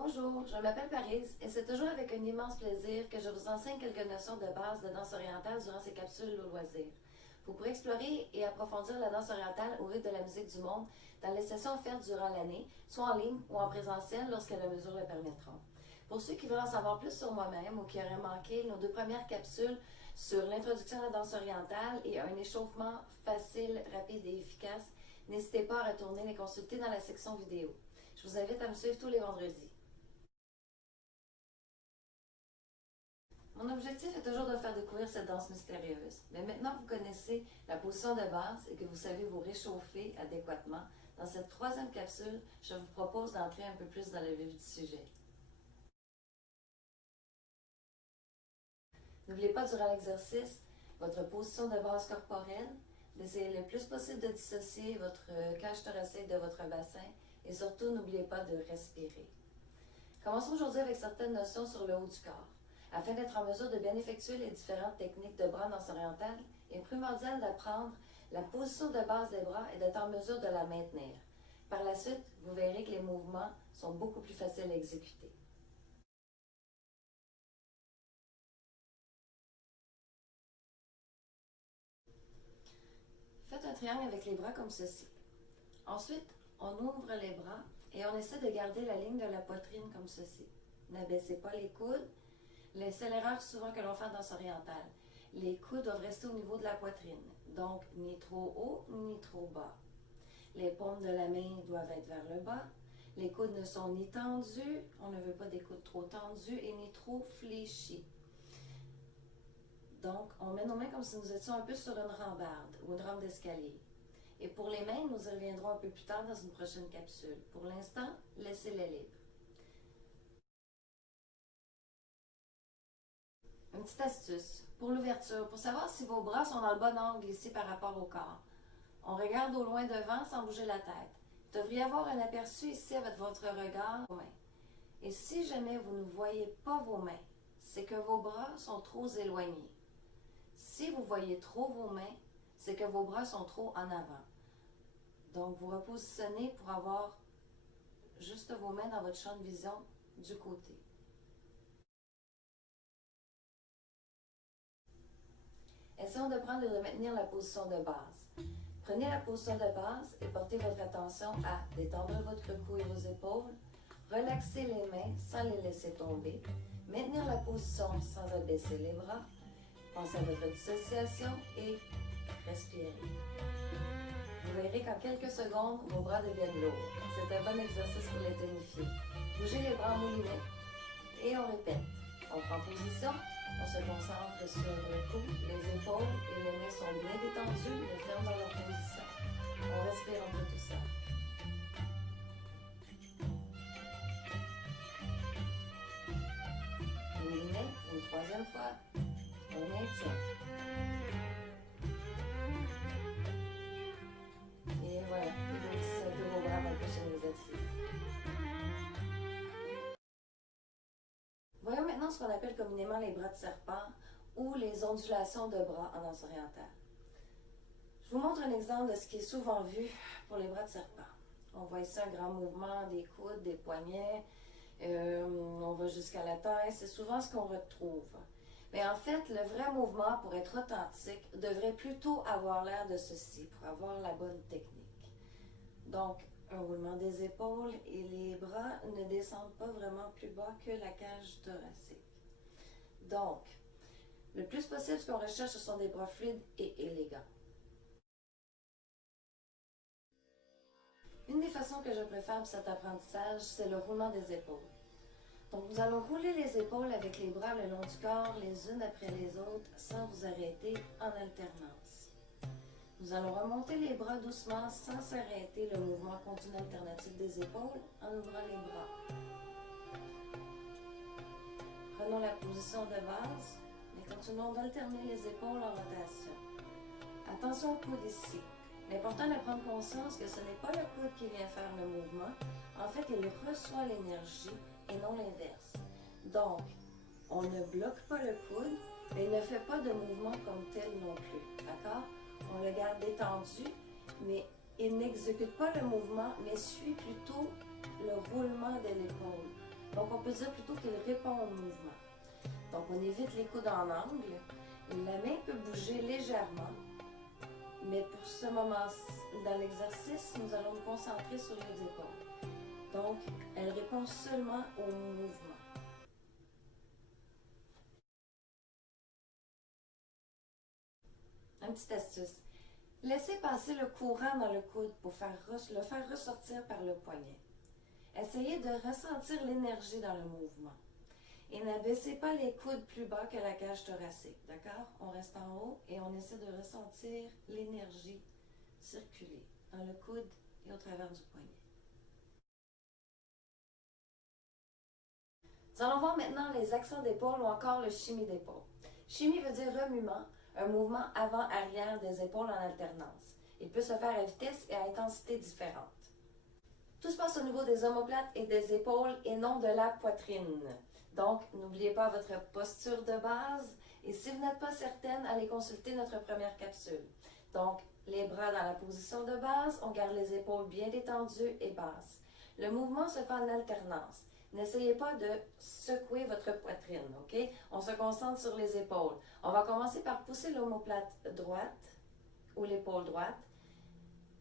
Bonjour, je m'appelle Paris et c'est toujours avec un immense plaisir que je vous enseigne quelques notions de base de danse orientale durant ces capsules au loisir. Vous pourrez explorer et approfondir la danse orientale au rythme de la musique du monde dans les sessions offertes durant l'année, soit en ligne ou en présentiel lorsque la mesure le permettront. Pour ceux qui veulent en savoir plus sur moi-même ou qui auraient manqué nos deux premières capsules sur l'introduction à la danse orientale et un échauffement facile, rapide et efficace, n'hésitez pas à retourner les consulter dans la section vidéo. Je vous invite à me suivre tous les vendredis. Mon objectif est toujours de faire découvrir cette danse mystérieuse. Mais maintenant que vous connaissez la position de base et que vous savez vous réchauffer adéquatement, dans cette troisième capsule, je vous propose d'entrer un peu plus dans le vif du sujet. N'oubliez pas durant l'exercice votre position de base corporelle, d'essayer le plus possible de dissocier votre cage thoracique de votre bassin et surtout n'oubliez pas de respirer. Commençons aujourd'hui avec certaines notions sur le haut du corps. Afin d'être en mesure de bien effectuer les différentes techniques de bras en danse orientale, il est primordial d'apprendre la position de base des bras et d'être en mesure de la maintenir. Par la suite, vous verrez que les mouvements sont beaucoup plus faciles à exécuter. Faites un triangle avec les bras comme ceci. Ensuite, on ouvre les bras et on essaie de garder la ligne de la poitrine comme ceci. N'abaissez pas les coudes. C'est l'erreur souvent que l'on fait en danse orientale. Les coudes doivent rester au niveau de la poitrine, donc ni trop haut ni trop bas. Les paumes de la main doivent être vers le bas. Les coudes ne sont ni tendus, on ne veut pas des coudes trop tendus et ni trop fléchis. Donc, on met nos mains comme si nous étions un peu sur une rambarde ou une rampe d'escalier. Et pour les mains, nous y reviendrons un peu plus tard dans une prochaine capsule. Pour l'instant, laissez-les libres. Une petite astuce pour l'ouverture, pour savoir si vos bras sont dans le bon angle ici par rapport au corps. On regarde au loin devant sans bouger la tête. Vous devriez avoir un aperçu ici avec votre regard aux mains. Et si jamais vous ne voyez pas vos mains, c'est que vos bras sont trop éloignés. Si vous voyez trop vos mains, c'est que vos bras sont trop en avant. Donc vous repositionnez pour avoir juste vos mains dans votre champ de vision du côté. Essayons de prendre et de maintenir la position de base. Prenez la position de base et portez votre attention à détendre votre cou et vos épaules, relaxer les mains sans les laisser tomber, maintenir la position sans abaisser les bras, pensez à votre dissociation et respirez. Vous verrez qu'en quelques secondes, vos bras deviennent lourds. C'est un bon exercice pour les tonifier. Bougez les bras moulinés et on répète. On prend position. On se concentre sur le cou, les épaules et les mains sont bien détendues et fermes dans leur position. On respire entre tout ça. Moulinez une troisième fois. On maintient. Et voilà, dégourdissez un peu vos bras dans le prochain exercice. Voyons maintenant ce qu'on appelle communément les bras de serpent ou les ondulations de bras en danse orientale. Je vous montre un exemple de ce qui est souvent vu pour les bras de serpent. On voit ici un grand mouvement des coudes, des poignets, on va jusqu'à la taille, c'est souvent ce qu'on retrouve. Mais en fait, le vrai mouvement, pour être authentique, devrait plutôt avoir l'air de ceci, pour avoir la bonne technique. Donc, un roulement des épaules et les bras ne descendent pas vraiment plus bas que la cage thoracique. Donc, le plus possible, ce qu'on recherche, ce sont des bras fluides et élégants. Une des façons que je préfère pour cet apprentissage, c'est le roulement des épaules. Donc, nous allons rouler les épaules avec les bras le long du corps, les unes après les autres, sans vous arrêter, en alternance. Nous allons remonter les bras doucement sans s'arrêter le mouvement continu alternatif des épaules en ouvrant les bras. Prenons la position de base, mais continuons d'alterner les épaules en rotation. Attention au coude ici. L'important est de prendre conscience que ce n'est pas le coude qui vient faire le mouvement. En fait, il reçoit l'énergie et non l'inverse. Donc, on ne bloque pas le coude, mais il ne fait pas de mouvement comme tel non plus. D'accord? On le garde détendu, mais il n'exécute pas le mouvement, mais suit plutôt le roulement de l'épaule. Donc, on peut dire plutôt qu'il répond au mouvement. Donc, on évite les coudes en angle. La main peut bouger légèrement, mais pour ce moment, dans l'exercice, nous allons nous concentrer sur les épaules. Donc, elle répond seulement au mouvement. Un petit astuce. Laissez passer le courant dans le coude pour le faire ressortir par le poignet. Essayez de ressentir l'énergie dans le mouvement. Et n'abaissez pas les coudes plus bas que la cage thoracique, d'accord? On reste en haut et on essaie de ressentir l'énergie circuler dans le coude et au travers du poignet. Nous allons voir maintenant les accents d'épaule ou encore le shimmy d'épaule. Shimmy veut dire remuement, un mouvement avant-arrière des épaules en alternance. Il peut se faire à vitesse et à intensité différentes. Tout se passe au niveau des omoplates et des épaules et non de la poitrine. Donc, n'oubliez pas votre posture de base et si vous n'êtes pas certaine, allez consulter notre première capsule. Donc, les bras dans la position de base, on garde les épaules bien détendues et basses. Le mouvement se fait en alternance. N'essayez pas de secouer votre poitrine, ok? On se concentre sur les épaules. On va commencer par pousser l'omoplate droite ou l'épaule droite.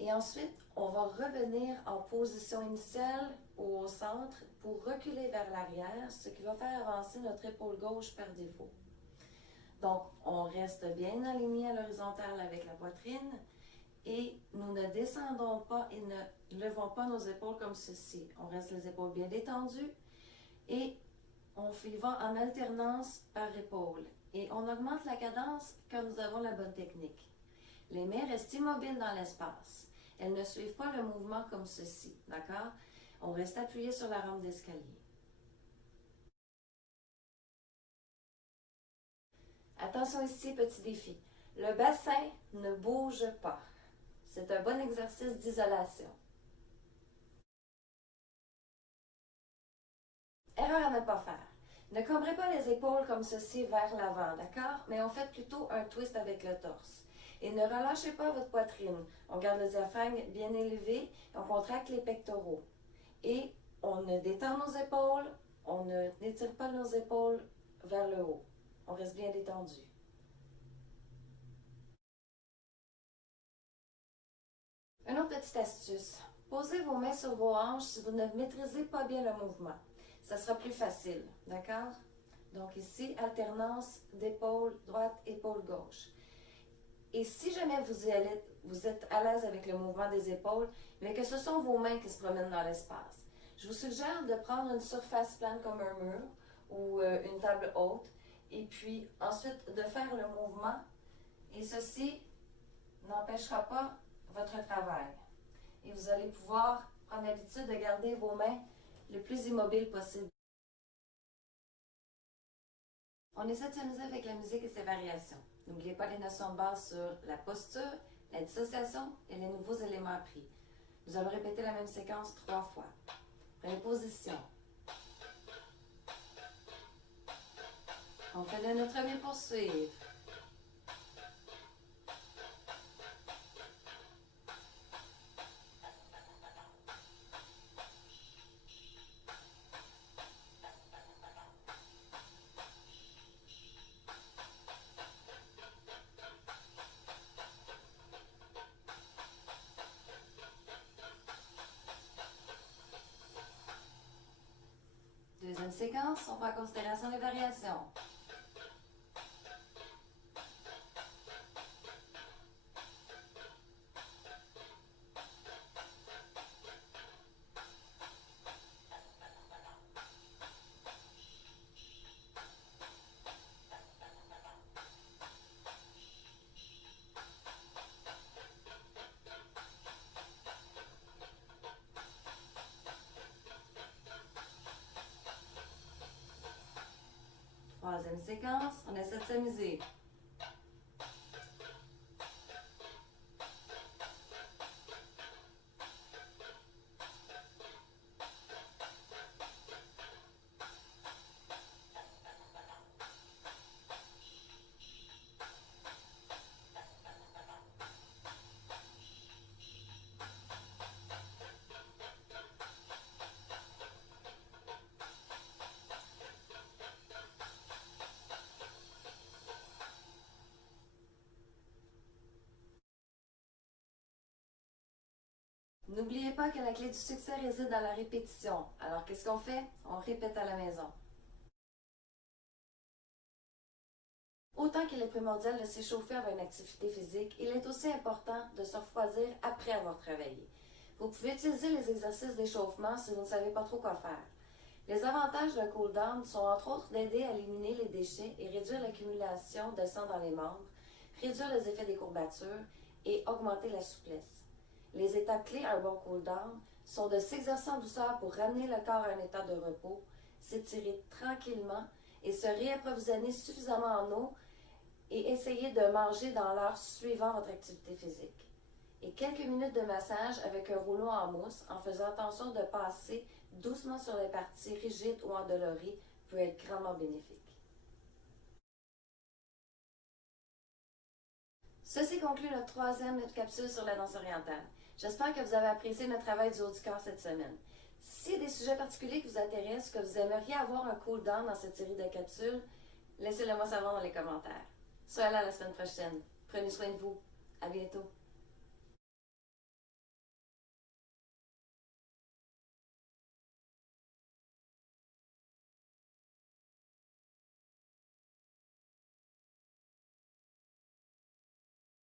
Et ensuite, on va revenir en position initiale ou au centre pour reculer vers l'arrière, ce qui va faire avancer notre épaule gauche par défaut. Donc, on reste bien aligné à l'horizontale avec la poitrine et nous ne descendons pas et ne levons pas nos épaules comme ceci. On reste les épaules bien détendues et on y va en alternance par épaule. Et on augmente la cadence quand nous avons la bonne technique. Les mains restent immobiles dans l'espace. Elles ne suivent pas le mouvement comme ceci, d'accord? On reste appuyé sur la rampe d'escalier. Attention ici, petit défi. Le bassin ne bouge pas. C'est un bon exercice d'isolation. Erreur à ne pas faire. Ne cambrez pas les épaules comme ceci vers l'avant, d'accord? Mais on fait plutôt un twist avec le torse. Et ne relâchez pas votre poitrine. On garde le diaphragme bien élevé et on contracte les pectoraux. Et on ne détend nos épaules, on ne n'étire pas nos épaules vers le haut. On reste bien détendu. Une autre petite astuce. Posez vos mains sur vos hanches si vous ne maîtrisez pas bien le mouvement. Ça sera plus facile, d'accord? Donc ici, alternance d'épaule droite, épaule gauche. Et si jamais vous êtes à l'aise avec le mouvement des épaules, mais que ce sont vos mains qui se promènent dans l'espace, je vous suggère de prendre une surface plane comme un mur ou une table haute et puis ensuite de faire le mouvement. Et ceci n'empêchera pas votre travail. Et vous allez pouvoir prendre l'habitude de garder vos mains le plus immobiles possible. On essaie de s'amuser avec la musique et ses variations. N'oubliez pas les notions de base sur la posture, la dissociation et les nouveaux éléments appris. Nous allons répéter la même séquence 3 fois. Prenez position. On fait de notre mieux pour suivre. Deuxième séquence, on prend en considération les variations. Troisième séquence, on essaie de s'amuser. N'oubliez pas que la clé du succès réside dans la répétition. Alors qu'est-ce qu'on fait? On répète à la maison. Autant qu'il est primordial de s'échauffer avant une activité physique, il est aussi important de se refroidir après avoir travaillé. Vous pouvez utiliser les exercices d'échauffement si vous ne savez pas trop quoi faire. Les avantages d'un cool-down sont entre autres d'aider à éliminer les déchets et réduire l'accumulation de sang dans les membres, réduire les effets des courbatures et augmenter la souplesse. Les étapes clés à un bon cool-down sont de s'exercer en douceur pour ramener le corps à un état de repos, s'étirer tranquillement et se réapprovisionner suffisamment en eau et essayer de manger dans l'heure suivant votre activité physique. Et quelques minutes de massage avec un rouleau en mousse en faisant attention de passer doucement sur les parties rigides ou endolories peut être grandement bénéfique. Ceci conclut notre troisième capsule sur la danse orientale. J'espère que vous avez apprécié notre travail du haut du corps cette semaine. S'il y a des sujets particuliers qui vous intéressent, que vous aimeriez avoir un cool down dans cette série de capsules, laissez-le moi savoir dans les commentaires. Soyez là la semaine prochaine. Prenez soin de vous. À bientôt.